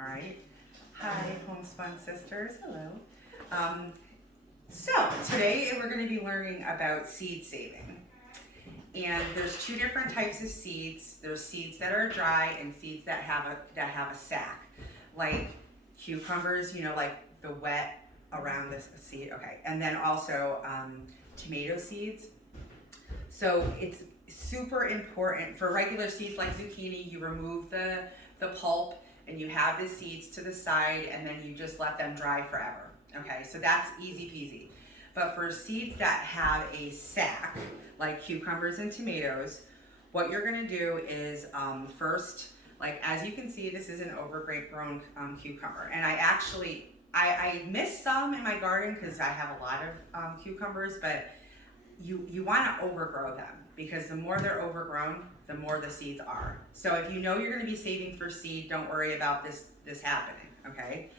All right. Hi, Homespun sisters. Hello. So today we're going to be learning about seed saving. And there's two different types of seeds. There's seeds that are dry and seeds that have a sac, like cucumbers. You know, like the wet around this seed. Okay, and then also tomato seeds. So it's super important for regular seeds like zucchini. You remove the pulp and you have the seeds to the side, and then you just let them dry forever. Okay, so that's easy peasy. But for seeds that have a sac, like cucumbers and tomatoes, what you're gonna do is first, like as you can see, this is an overgrown cucumber. And I missed some in my garden because I have a lot of cucumbers, but you wanna overgrow them because the more they're overgrown, the more the seeds are. So if you know you're gonna be saving for seed, don't worry about this happening, okay?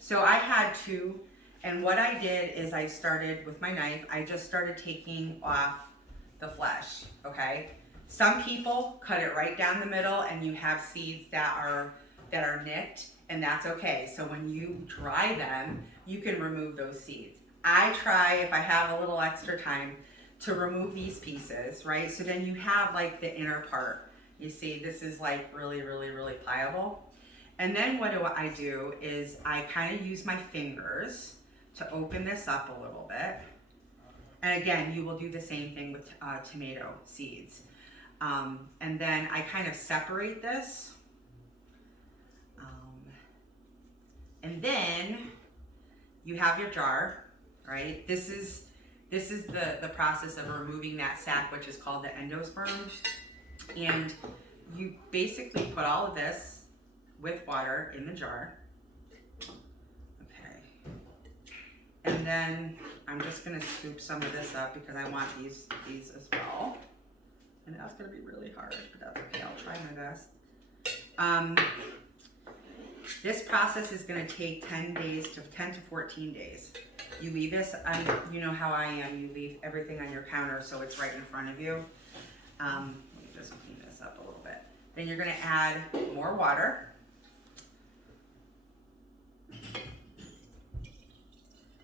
So I had two, and what I did is I started with my knife, I just started taking off the flesh, okay? Some people cut it right down the middle and you have seeds that are nicked, and that's okay. So when you dry them, you can remove those seeds. I try, if I have a little extra time, to remove these pieces, right? So then you have like the inner part. You see, this is like really, really, really pliable. And then what do I do is I kind of use my fingers to open this up a little bit. And again, you will do the same thing with tomato seeds. And then I kind of separate this. And then you have your jar, right? This is the process of removing that sac, which is called the endosperm. And you basically put all of this with water in the jar. Okay. And then I'm just gonna scoop some of this up because I want these as well. And that's gonna be really hard, but that's okay, I'll try my best. This process is gonna take 10 to 14 days. You leave this, you know how I am, you leave everything on your counter so it's right in front of you. Let me just clean this up a little bit. Then you're gonna add more water.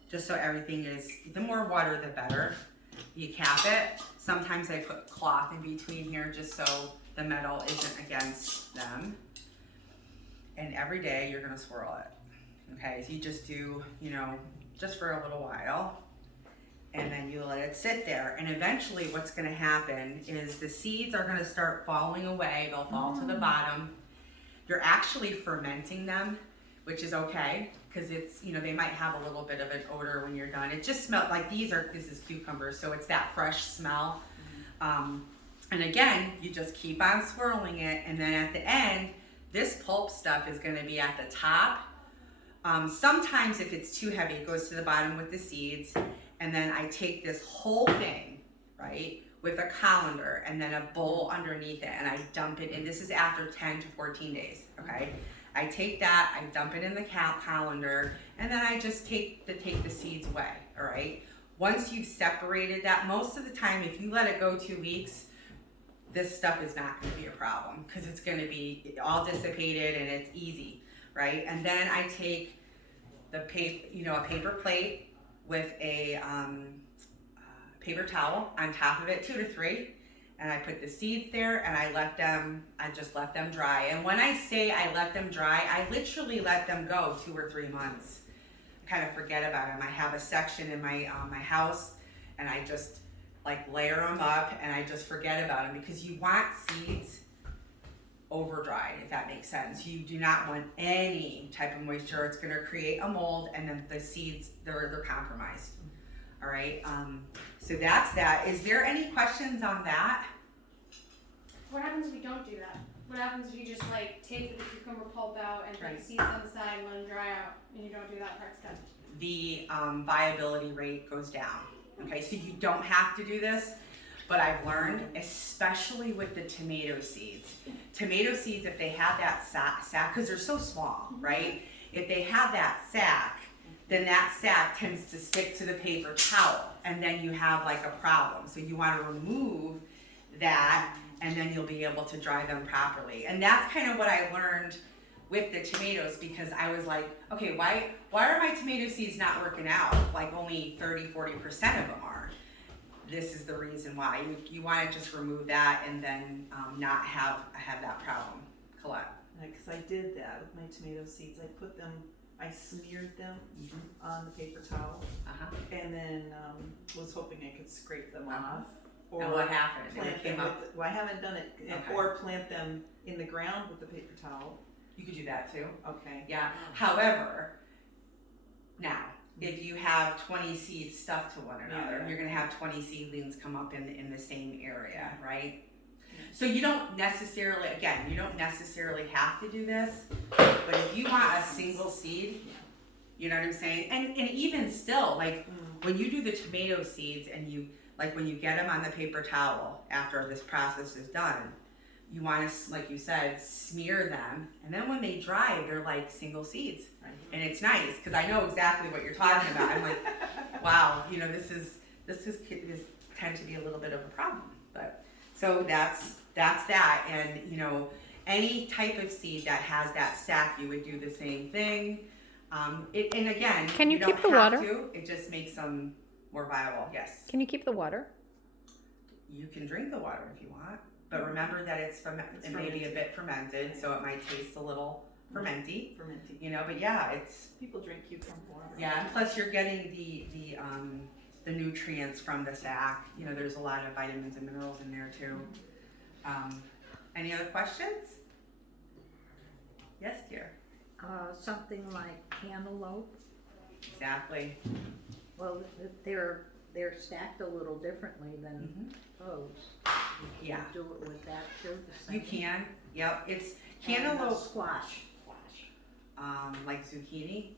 Just so everything is, the more water the better. You cap it. Sometimes I put cloth in between here just so the metal isn't against them. And every day you're gonna swirl it. Okay, so you just do, you know, just for a little while, and then you let it sit there. And eventually what's gonna happen is the seeds are gonna start falling away. They'll fall to the bottom. You're actually fermenting them, which is okay, because it's, you know, they might have a little bit of an odor when you're done. It just smells like this is cucumbers, so it's that fresh smell. And again, you just keep on swirling it, and then at the end, this pulp stuff is gonna be at the top. Sometimes if it's too heavy, it goes to the bottom with the seeds, and then I take this whole thing, right, with a colander and then a bowl underneath it, and I dump it in. This is after 10 to 14 days, okay? I take that, I dump it in the colander, and then I just take the seeds away, all right? Once you've separated that, most of the time, if you let it go 2 weeks, this stuff is not gonna be a problem because it's gonna be all dissipated and it's easy, right? And then I take the paper, you know, a paper plate with a paper towel on top of it, 2 to 3, and I put the seeds there and I just let them dry. And when I say I let them dry, I literally let them go 2 or 3 months. I kind of forget about them. I have a section in my my house, and I just like layer them up and I just forget about them because you want seeds over dried, if that makes sense. You do not want any type of moisture. It's gonna create a mold, and then the seeds, they're compromised. All right, so that's that. Is there any questions on that? What happens if you don't do that? What happens if you just like take the cucumber pulp out and Right. put seeds on the side and let them dry out, and you don't do that part step? The viability rate goes down. Okay, so you don't have to do this, but I've learned, especially with the tomato seeds, if they have that sac, because they're so small, right? If they have that sac, then that sac tends to stick to the paper towel, and then you have like a problem. So you want to remove that, and then you'll be able to dry them properly. And that's kind of what I learned with the tomatoes because I was like, okay, why are my tomato seeds not working out? Like only 30-40% of them are. This is the reason why. You want to just remove that and then not have that problem. Colette. Because I did that with my tomato seeds. I smeared them on the paper towel, and then was hoping I could scrape them off. Or and what happened? Plant them I haven't done it. Okay. Or plant them in the ground with the paper towel. You could do that too. Okay. Yeah. However, now if you have 20 seeds stuck to one another, you're going to have 20 seedlings come up in the same area, right? So you don't necessarily, have to do this, but if you want a single seed, you know what I'm saying? And even still, like when you do the tomato seeds and when you get them on the paper towel after this process is done, you want to, like you said, smear them, and then when they dry, they're like single seeds. Right. And it's nice because I know exactly what you're talking about. I'm like, wow, this tend to be a little bit of a problem, but so that's that. And any type of seed that has that sac, you would do the same thing. And again, Can you don't keep the have water? to. It just makes them more viable. Yes. Can you keep the water? You can drink the water if you want, but remember that it's maybe a bit fermented, so it might taste a little fermenty. But yeah, it's people drink cucumber water. Yeah, and plus you're getting the nutrients from the sac. There's a lot of vitamins and minerals in there too. Any other questions? Yes, dear. Something like cantaloupe. Exactly. Well, they're stacked a little differently than those. Yeah. You do it with that too. The You same? can. Yep. It's And cantaloupe. squash. Like zucchini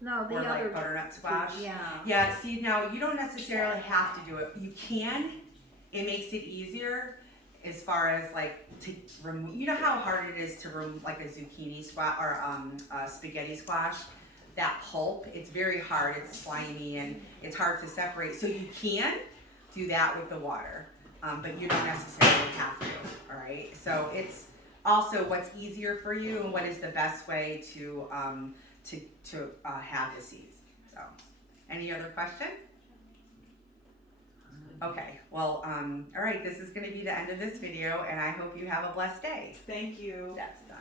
No, the or other. like butternut squash. Yeah. Yeah. See, now you don't necessarily have to do it. You can. It makes it easier. As far as like to remove, how hard it is to remove like a zucchini squash or a spaghetti squash. That pulp, it's very hard. It's slimy and it's hard to separate. So you can do that with the water, but you don't necessarily have to. All right. So it's also what's easier for you and what is the best way to have the seeds. So, any other question? Okay, well, all right, this is going to be the end of this video, and I hope you have a blessed day. Thank you. That's done.